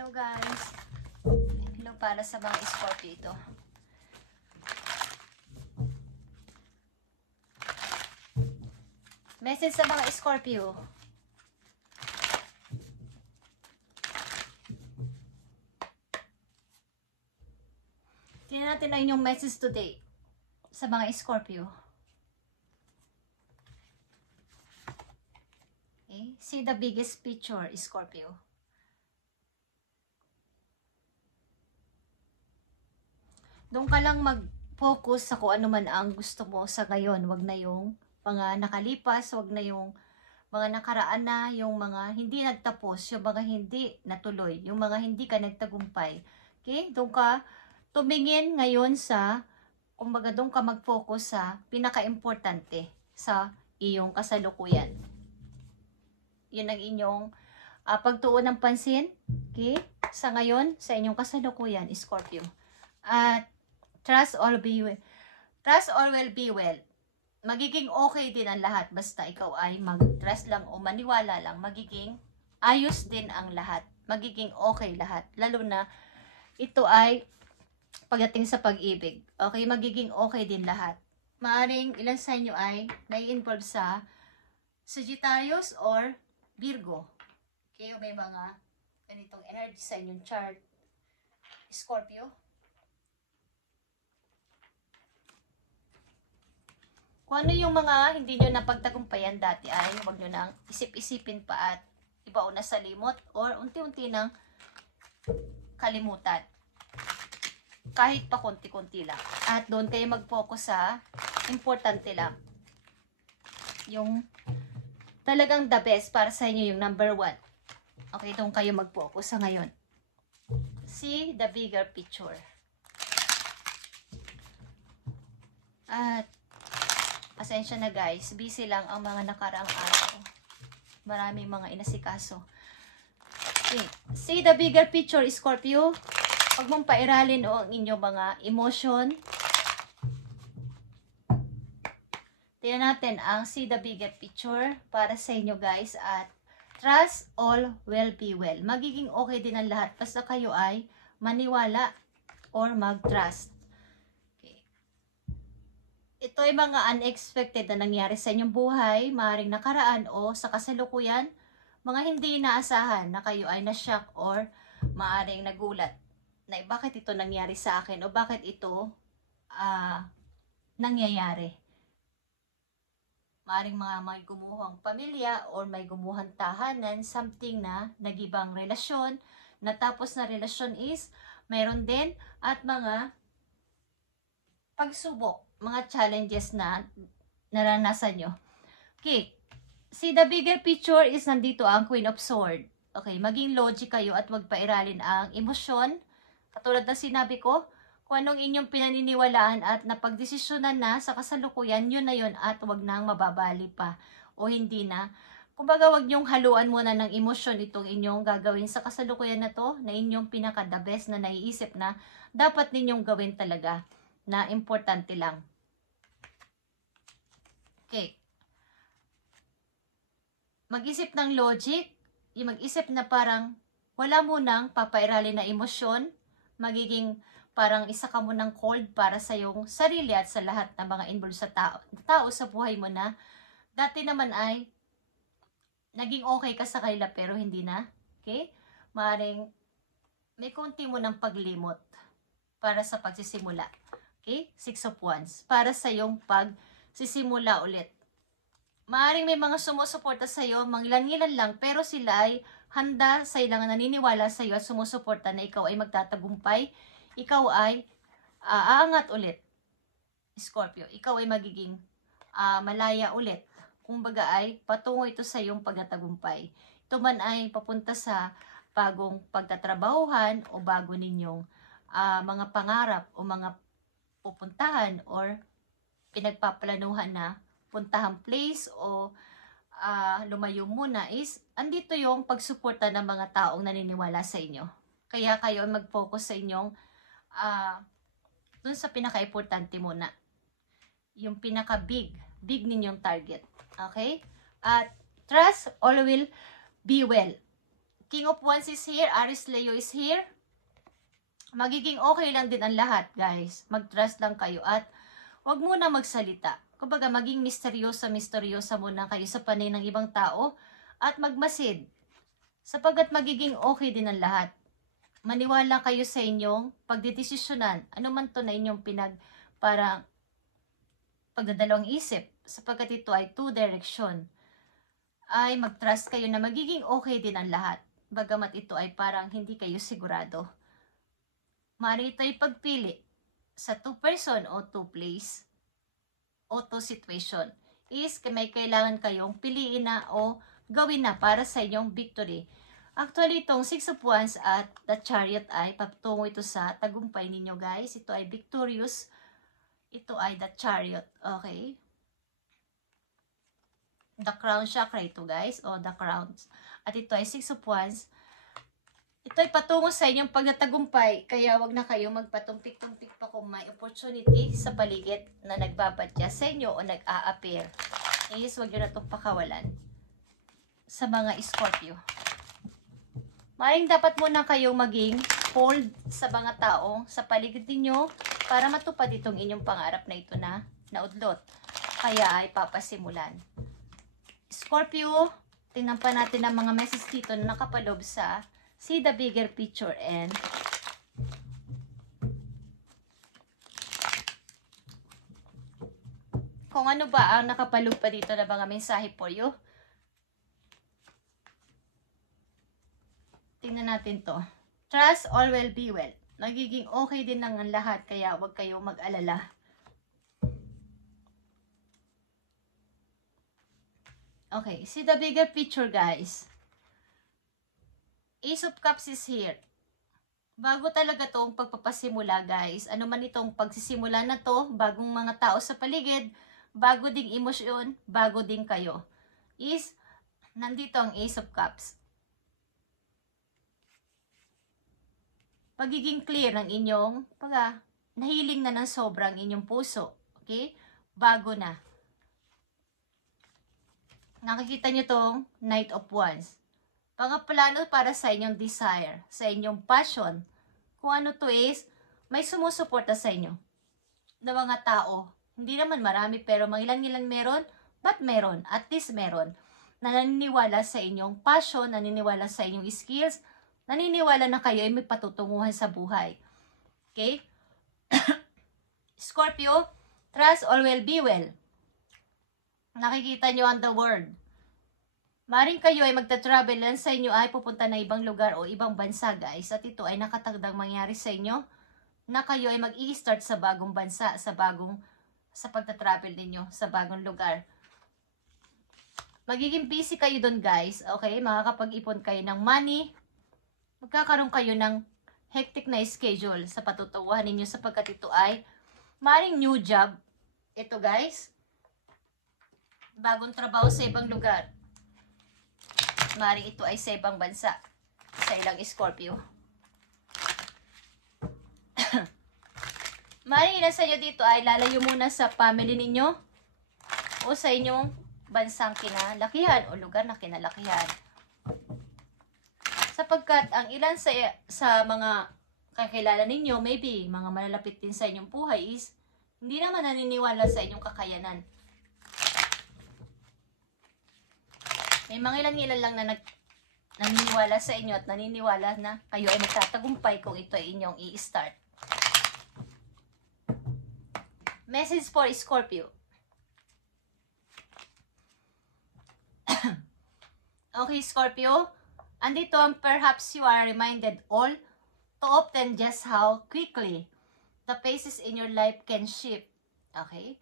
Hello guys. Hello para sa mga Scorpio ito. Message sa mga Scorpio. Tingnan natin ang inyong message today sa mga Scorpio. Okay? See the biggest picture, Scorpio. Doon ka lang mag-focus sa kung ano man ang gusto mo sa ngayon. Wag na yung mga nakalipas, wag na yung mga nakaraan na, yung mga hindi nagtapos, yung mga hindi natuloy, yung mga hindi ka nagtagumpay. Okay? Doon ka tumingin ngayon sa, kumbaga doon ka mag-focus sa pinaka-importante sa iyong kasalukuyan. Yun ang inyong pagtuon ng pansin, okay? Sa ngayon, sa inyong kasalukuyan, Scorpio. At trust all will be well. Magiging okay din ang lahat basta ikaw ay mag-trust lang o maniwala lang. Magiging ayos din ang lahat. Magiging okay lahat. Lalo na ito ay pagdating sa pag-ibig. Okay, magiging okay din lahat. Maaring ilan sa inyo ay nai-involve sa Sagittarius or Virgo. Okay, may mga ganitong energy sa inyong chart. Scorpio. Kung ano yung mga hindi nyo napagtagumpayan dati ay huwag nyo nang isip-isipin pa at ibaon na sa limot or unti-unti nang kalimutan. Kahit pa konti-konti lang. At doon kayo mag-focus sa importante lang. Yung talagang the best para sa inyo, yung number 1. Okay, doon kayo mag-focus sa ngayon. See the bigger picture. At pasensya na guys, busy lang ang mga nakaraang araw. Maraming mga inasikaso. Okay. See the bigger picture, Scorpio. Huwag mong pairalin o ang inyong mga emotion. Tingnan natin ang see the bigger picture para sa inyo guys. At trust all will be well. Magiging okay din ang lahat basta kayo ay maniwala or mag-trust. Ito ay mga unexpected na nangyari sa inyong buhay, maaaring nakaraan o sa kasalukuyan, mga hindi inaasahan na kayo ay na-shock or maaaring nagulat na bakit ito nangyari sa akin o bakit ito nangyayari. Maaaring mga may gumuhang pamilya or may gumuhang tahanan, something na nagibang relasyon, natapos na relasyon is mayroon din at mga pagsubok, mga challenges na naranasan nyo. Okay. See, the bigger picture is nandito ang Queen of Swords. Okay, maging logic kayo at wag pairalin ang emosyon. Katulad ng sinabi ko, kung anong inyong pinaniniwalaan at napagdesisyonan na sa kasalukuyan, yun na yun at wag nang mababali pa o hindi na. Kumbaga, wag nyong haluan muna ng emosyon itong inyong gagawin sa kasalukuyan na to, na inyong pinaka-the best na naiisip na dapat ninyong gawin talaga, na importante lang. Okay. Mag-isip ng logic, yung mag-isip na parang wala mo nang papairalin na emosyon, magiging parang isa ka mo ng cold para sa iyong sarili at sa lahat ng mga involved sa tao sa buhay mo na dati naman ay naging okay ka sa kanila pero hindi na. Okay? Maaaring may konti mo ng paglimot para sa pagsisimula. Okay? 6 of Wands. Para sa iyong pagsisimula ulit. Maaaring may mga sumusuporta sa iyo, mangilan-ngilan lang, pero sila ay handa sa ilang naniniwala sa iyo at sumusuporta na ikaw ay magtatagumpay. Ikaw ay aangat ulit, Scorpio. Ikaw ay magiging malaya ulit. Kumbaga ay patungo ito sa iyong pagtatagumpay. Ito man ay papunta sa bagong pagtatrabahuhan o bago ninyong mga pangarap o mga pupuntahan or pinagpaplanuhan na puntahang place o lumayo muna is andito yung pagsuporta ng mga taong naniniwala sa inyo. Kaya kayo mag-focus sa inyong dun sa pinaka-importante muna. Yung pinaka-big ninyong target. Okay? At trust all will be well. King of Wands is here. Aries Leo is here. Magiging okay lang din ang lahat, guys. Mag-trust lang kayo at huwag muna magsalita. Kumbaga, maging misteryosa muna kayo sa panay ng ibang tao at magmasid. Sapagkat magiging okay din ang lahat. Maniwala kayo sa inyong pagdidesisyonan. Ano man to na inyong para pagdadalawang isip. Sapagkat ito ay two direction. Ay mag-trust kayo na magiging okay din ang lahat. Bagamat ito ay parang hindi kayo sigurado. Maaari ito ay pagpili sa two person o two place o two situation. Is may kailangan kayong piliin na o gawin na para sa inyong victory. Actually, itong 6 of Wands at the Chariot ay patungo ito sa tagumpay ninyo, guys. Ito ay victorious. Ito ay the Chariot. Okay? The Crown Chakra ito, guys. O the Crowns. At ito ay 6 of Wands. Ito ay patungo sa inyong pagtatagumpay, kaya wag na kayong magpatumpik-tumpik pa kung may opportunity sa paligid na nagbabadya sa inyo o nag-a-appear. Is, wag nyo na itong pakawalan sa mga Scorpio. Maring dapat muna kayong maging bold sa mga taong sa paligid ninyo para matupad itong inyong pangarap na ito na naudlot. Kaya ay papasimulan. Scorpio, tingnan pa natin ang mga message dito na nakapalob sa see the bigger picture and kung ano ba ang nakapaloob pa dito na mga mensahe for you. Tingnan natin to. Trust, all will be well. Nagiging okay din ang lahat kaya huwag kayo mag-alala. Okay, see the bigger picture, guys. Ace of Cups is here. Bago talaga tong pagpapasimula, guys. Ano man itong pagsisimula na to, bagong mga tao sa paligid, bago ding emosyon, bago din kayo. Is, nandito ang Ace of Cups. Pagiging clear ng inyong, nahiling na ng sobrang inyong puso. Okay? Bago na. Nakikita nyo tong Knight of Wands. Plano para sa inyong desire, sa inyong passion. Kung ano to is, may sumusuporta sa inyo. Na mga tao, hindi naman marami pero mga ilan meron, but meron, at least meron. Na naniniwala sa inyong passion, naniniwala sa inyong skills, naniniwala na kayo ay may patutunguhan sa buhay. Okay? Scorpio, trust all will be well. Nakikita nyo on the word. Maring kayo ay magta-travel lang sa inyo ay pupunta na ibang lugar o ibang bansa, guys. At ito ay nakatagdang mangyari sa inyo na kayo ay mag-i-start sa bagong bansa, sa pagta-travel ninyo sa bagong lugar. Magiging busy kayo doon, guys. Okay? Makakapag-ipon kayo ng money. Magkakaroon kayo ng hectic na schedule sa patutuwahan ninyo sapagkat ito ay maring new job. Ito, guys. Bagong trabaho sa ibang lugar. Maring ito ay sa ibang bansa. Sa ilang Scorpio. Maring ilan sa inyo dito ay lalayo muna sa family ninyo o sa inyong bansang kinalakihan o lugar na kinalakihan. Sapagkat ang ilan sa mga kakilala ninyo, maybe mga malalapit din sa inyong buhay is hindi naman naniniwala sa inyong kakayanan. May mga ilan lang na naniniwala sa inyo at naniniwala na kayo ay magtatagumpay kung ito ay inyong i-start. Message for Scorpio. Okay, Scorpio. Andito ang perhaps you are reminded all too often just how quickly the phases in your life can shift. Okay?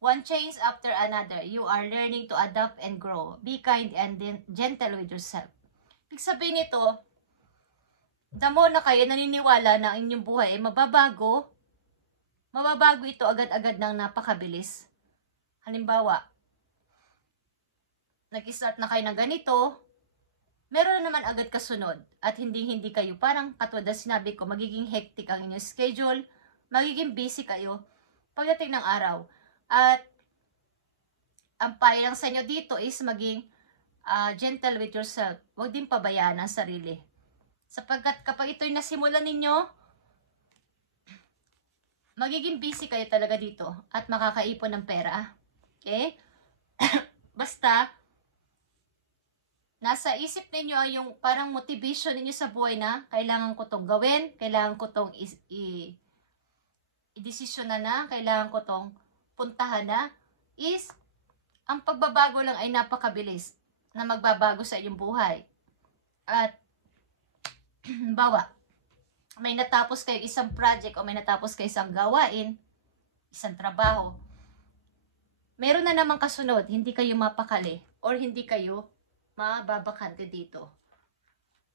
One change after another. You are learning to adapt and grow. Be kind and gentle with yourself. Ibig sabihin nito, the more na kayo naniniwala na ang inyong buhay ay mababago ito agad-agad ng napakabilis. Halimbawa, nag-start na kayo ng ganito, meron na naman agad kasunod. At hindi kayo, parang katulad na sinabi ko, magiging hectic ang inyong schedule, magiging busy kayo pagdating ng araw. At ang payo lang sa inyo dito is maging gentle with yourself. Huwag din pabayaan ang sarili. Sapagkat kapag ito'y nasimulan ninyo, magiging busy kayo talaga dito at makakaipon ng pera. Okay? Basta, nasa isip ninyo yung parang motivation ninyo sa buhay na kailangan ko tong gawin, kailangan ko tong i-desisyon na, kailangan ko tong puntahan na, is ang pagbabago lang ay napakabilis na magbabago sa inyong buhay. At bawa, may natapos kayo isang project o may natapos kayo isang gawain, isang trabaho, meron na namang kasunod, hindi kayo mapakali or hindi kayo mababakante dito.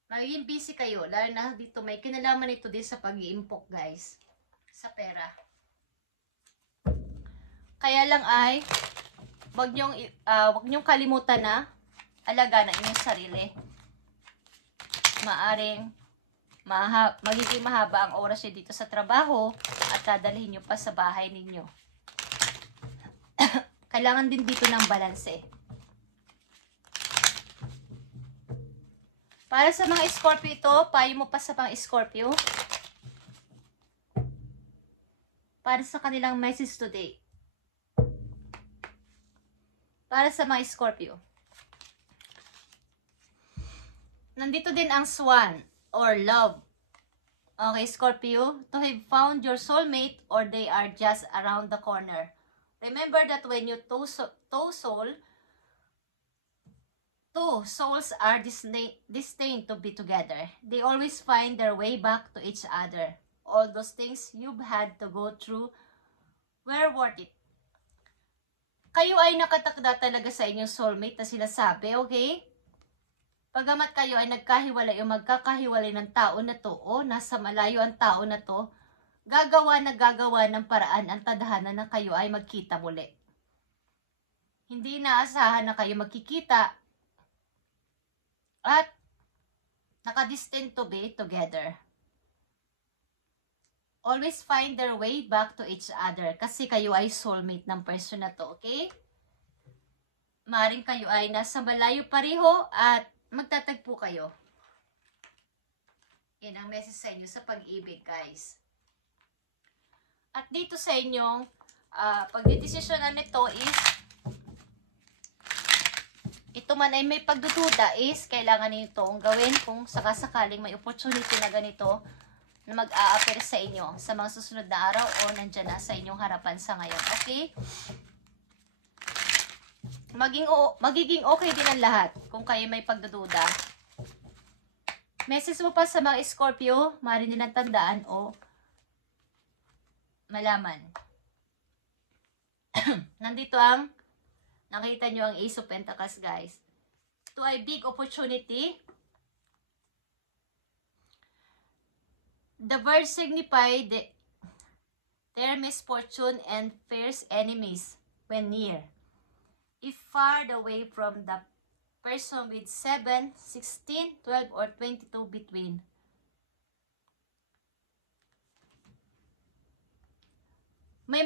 Magiging busy kayo, lalo na dito may kinalaman ito din sa pag-iimpok guys, sa pera. Kaya lang ay, wag nyong kalimutan na alagaan ang inyong sarili. Maaring magiging mahaba ang oras nyo dito sa trabaho at dadalhin nyo pa sa bahay ninyo. Kailangan din dito ng balanse. Para sa mga Scorpio ito, payo mo pa sa mga Scorpio. Para sa kanilang message today. Para sa mga Scorpio. Nandito din ang Swan or love. Okay, Scorpio, to have found your soulmate or they are just around the corner. Remember that when you two souls are destined to be together. They always find their way back to each other. All those things you've had to go through were worth it. Kayo ay nakatakda talaga sa inyong soulmate na sinasabi, okay? Pagamat kayo ay nagkahiwalay o magkakahiwalay ng tao na to o nasa malayo ang tao na to, gagawa ng paraan ang tadhana na kayo ay magkita muli. Hindi inaasahan na kayo magkikita at nakadestined to be together. Always find their way back to each other kasi kayo ay soulmate ng person na to, okay? Maring kayo ay nasa malayo pareho at magtatagpo kayo. Yan ang message sa inyo sa pag-ibig, guys. At dito sa inyong pagdidesisyonan nito is ito man ay may pagdududa is kailangan niyo itong gawin kung sakasakaling may opportunity na ganito na mag-a-appear sa inyo sa mga susunod na araw o nandyan na sa inyong harapan sa ngayon. Okay? Magiging okay din ang lahat kung kayo may pagdududa. Message mo pa sa mga Scorpio, maaari nilang tandaan o malaman. Nandito ang, nakita nyo ang Ace of Pentacles, guys. Ito ay big opportunity. The birds signify their misfortune and fierce enemies when near. If far away from the person with 7, 16, 12, or 22 between. May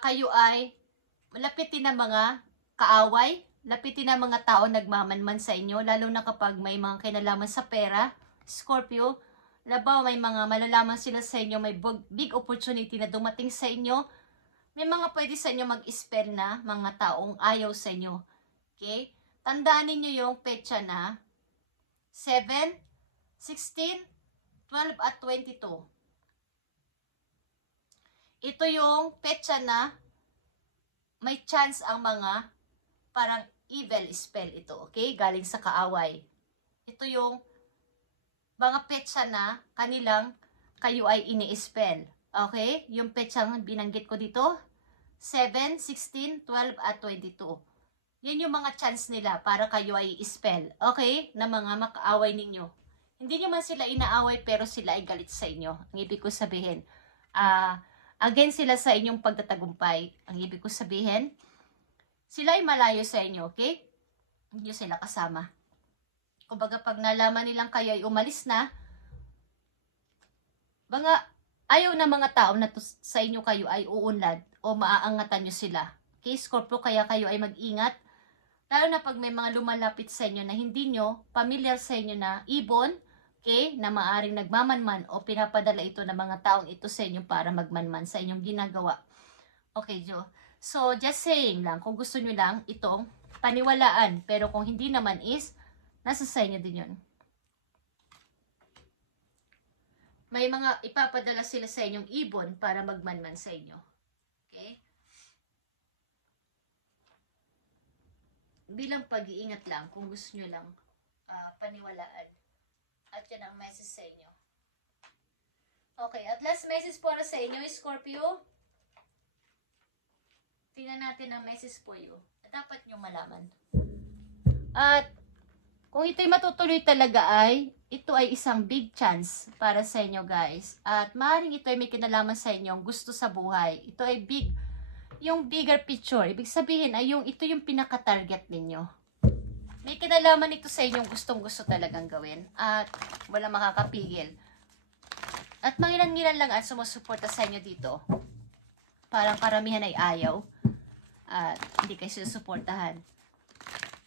kayo ay lapitin na mga kaaway, lapitin na mga tao nagmamanman sa inyo, lalo na kapag may mga kinalaman sa pera, Scorpio, labaw may mga malalaman sila sa inyo, may big opportunity na dumating sa inyo, may mga pwede sa inyo mag-spell na mga taong ayaw sa inyo. Okay? Tandaan niyo yung petsa na 7, 16, 12, at 22. Ito yung petsa na may chance ang mga parang evil spell ito. Okay? Galing sa kaaway. Ito yung mga petsa na kanilang kayo ay ini-spell. Okay? Yung petsang binanggit ko dito, 7, 16, 12, at 22. Yan yung mga chance nila para kayo ay spell. Okay? Na mga makaaway ninyo. Hindi nyo man sila inaaway pero sila ay galit sa inyo. Ang ibig ko sabihin, again sila sa inyong pagtatagumpay. Ang ibig ko sabihin, sila ay malayo sa inyo. Okay? Hindi nyo sila kasama. Kumbaga pag nalaman nilang kayo ay umalis na, ayaw na mga tao na sa inyo kayo ay uunlad o maaangatan nyo sila. Okay, Scorpio, kaya kayo ay mag-ingat. Lalo na pag may mga lumalapit sa inyo na hindi nyo familiar sa inyo na ibon, okay, na maaring nagmamanman o pinapadala ito ng mga taong ito sa inyo para magmanman sa inyong ginagawa. Okay, Jo. So, just saying lang, kung gusto nyo lang itong paniwalaan, pero kung hindi naman is, nasa sa inyo din yun. May mga ipapadala sila sa inyong ibon para magmanman sa inyo. Okay? Bilang pag-iingat lang, kung gusto nyo lang paniwalaan. At yan ang message sa inyo. Okay, at last message para sa inyo, Scorpio. Tingnan natin ang message po you. Dapat nyo malaman. At kung ito'y matutuloy talaga ito ay isang big chance para sa inyo guys. At maaaring ito ay may kinalaman sa inyong gusto sa buhay. Ito ay big, yung bigger picture. Ibig sabihin ay ito yung pinaka-target ninyo. May kinalaman ito sa inyong gustong-gusto talagang gawin. At wala makakapigil. At mangilan-ngilan lang ang sumusuporta sa inyo dito. Parang karamihan ay ayaw. At hindi kayo susuportahan.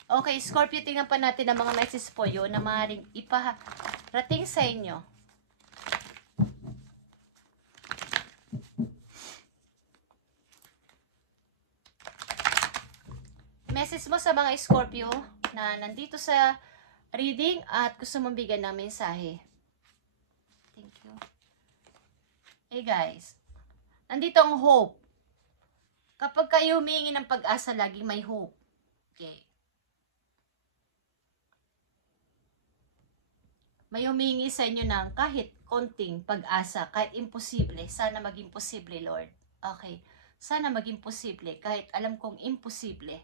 Okay, Scorpio, tingnan pa natin ang mga messages po yun na maaaring iparating sa inyo. Message mo sa mga Scorpio na nandito sa reading at gusto mong bigyan ng mensahe. Thank you. Hey guys, nandito ang hope. Kapag kayo humingi ng pag-asa, laging may hope. Okay. May humingi sa inyo ng kahit konting pag-asa, kahit imposible. Sana maging posible, Lord. Okay. Sana maging posible, kahit alam kong imposible.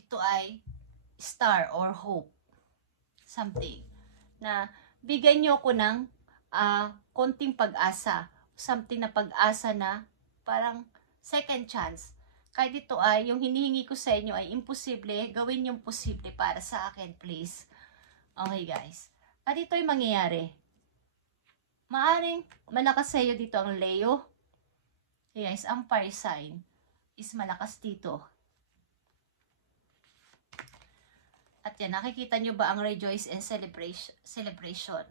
Ito ay star or hope. Something. Na bigyan nyo ako ng konting pag-asa. Something na pag-asa na parang second chance. Kahit ito ay, yung hinihingi ko sa inyo ay imposible, gawin yung posible para sa akin, please. Okay guys. At ito ay mangyayari. Maaring malakas sa iyo dito ang Leo. Yes, ang fire sign is malakas dito. At yan, nakikita nyo ba ang rejoice and celebration?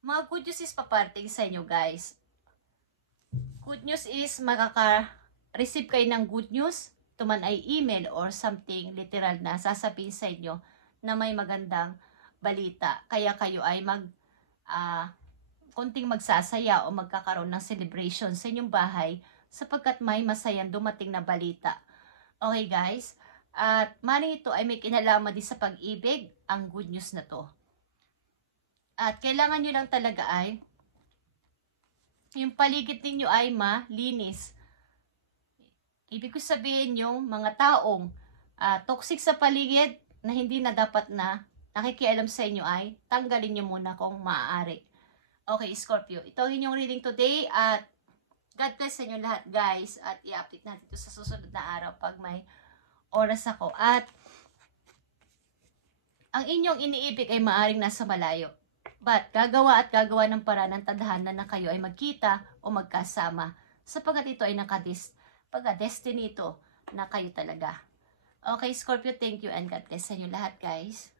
Mga good news is paparating sa inyo guys. Good news is makaka-receive kayo ng good news. Ito man ay email or something literal na sasabihin sa inyo na may magandang balita. Kaya kayo ay konting magsasaya o magkakaroon ng celebration sa inyong bahay sapagkat may masayang dumating na balita. Okay guys? At maring ito ay may kinalaman din sa pag-ibig, ang good news na to. At kailangan nyo lang talaga ay yung paligid ninyo ay malinis. Ibig ko sabihin yung mga taong toxic sa paligid na hindi na dapat na nakikialam sa inyo ay tanggalin nyo muna kung maaari. Okay, Scorpio. Ito ang inyong reading today at God bless sa inyo lahat guys at i-update natin ito sa susunod na araw pag may oras ako. At ang inyong iniibig ay maaring nasa malayo. But gagawa at gagawa ng paraan ng tadhana na kayo ay magkita o magkasama sapagkat ito ay destiny ito na kayo talaga. Okay, Scorpio, thank you and God bless sa inyo lahat guys.